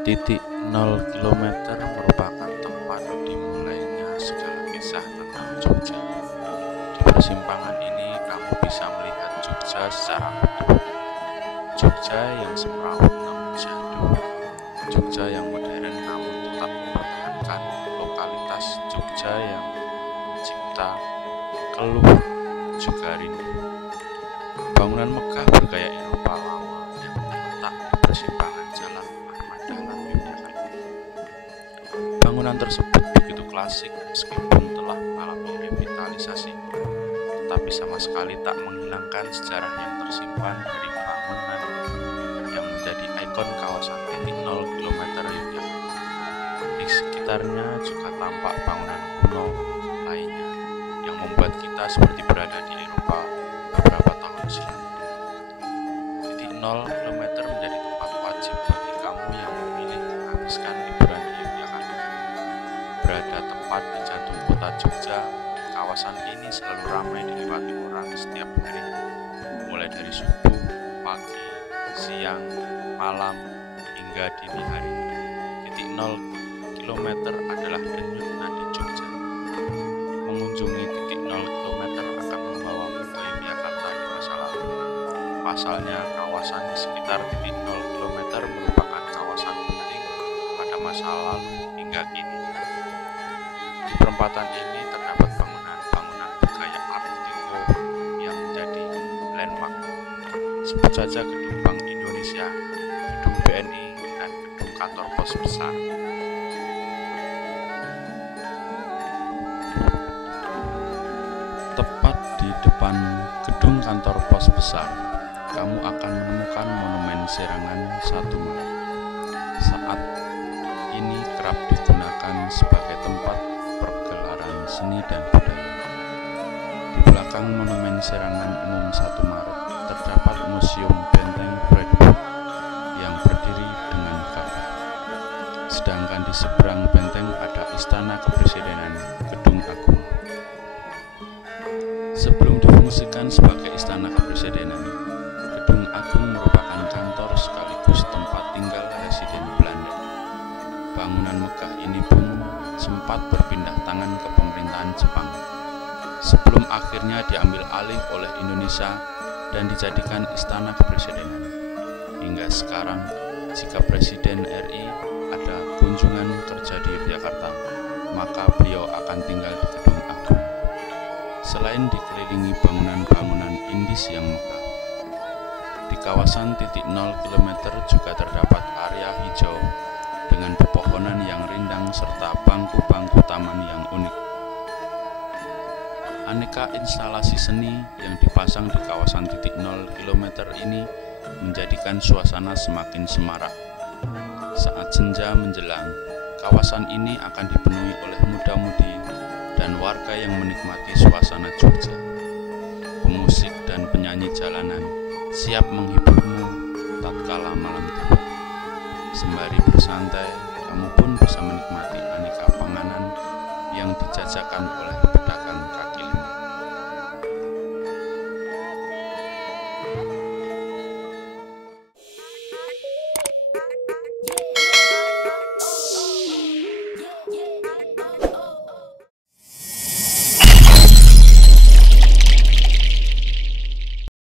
Titik nol kilometer merupakan tempat dimulainya segala kisah tentang Jogja. Di persimpangan ini kamu bisa melihat Jogja secara utuh. Jogja yang semrawut namun syahdu. Jogja yang modern namun tetap mempertahankan lokalitas Jogja yang cipta, keluh, juga rindu. Bangunan megah bergaya Eropa lama yang terletak di persimpangan Jalan Ahmad Dahlan, Yogyakarta. Bangunan tersebut begitu klasik meskipun telah mengalami revitalisasi, tetapi sama sekali tak menghilangkan sejarah yang tersimpan dari bangunan yang menjadi ikon kawasan titik 0 km Yogyakarta. Di sekitarnya juga tampak bangunan kuno lainnya yang membuat kita seperti berada di Eropa beberapa tahun silam. Titik 0 km menjadi tempat wajib bagi kamu yang memilih menghabiskan liburan di Yogyakarta. Berada tepat di jantung kota Jogja, kawasan ini selalu ramai dilewati orang setiap hari, mulai dari subuh, pagi, siang, malam, hingga dini hari. Titik 0 km adalah denyut nadi Jogja. Mengunjungi titik 0 km akan membawamu ke Yogyakarta di masa lalu. Pasalnya, kawasan di sekitar titik 0 km merupakan kawasan penting pada masa lalu hingga kini. Di perempatan ini terdapat bangunan-bangunan bergaya Art Deco yang menjadi landmark. Sebut saja Gedung Bank Indonesia, Gedung BNI, dan Gedung Kantor Pos Besar. Tepat di depan Gedung Kantor Pos Besar, kamu akan menemukan Monumen Serangan 1 Maret. Saat ini kerap digunakan sebagai tempat pergelaran seni dan budaya. Di belakang Monumen Serangan Umum 1 Maret terdapat Museum Benteng Frederick yang berdiri dengan gagah. Sedangkan di seberang benteng ada Istana Kepresidenan Gedung Agung. Sebelum difungsikan sebagai Istana Kepresidenan, Gedung Agung merupakan kantor sekaligus tempat tinggal residen Belanda. Bangunan megah ini pun sempat berpindah tangan ke pemerintahan Jepang, sebelum akhirnya diambil alih oleh Indonesia dan dijadikan Istana Kepresidenan. Hingga sekarang, jika Presiden RI ada kunjungan kerja di Yogyakarta, maka beliau akan tinggal di Gedung Agung. Selain dikelilingi bangunan-bangunan Indis yang megah, di kawasan titik 0 km juga terdapat area hijau dengan pepohonan yang rindang serta bangku-bangku taman yang unik. Aneka instalasi seni yang dipasang di kawasan titik 0 km ini menjadikan suasana semakin semarak. Saat senja menjelang, kawasan ini akan dipenuhi oleh muda-mudi dan warga yang menikmati suasana Jogja. Pemusik dan penyanyi jalanan siap menghiburmu tatkala malam tiba. Sembari bersantai, kamu pun bisa menikmati aneka panganan yang dijajakan oleh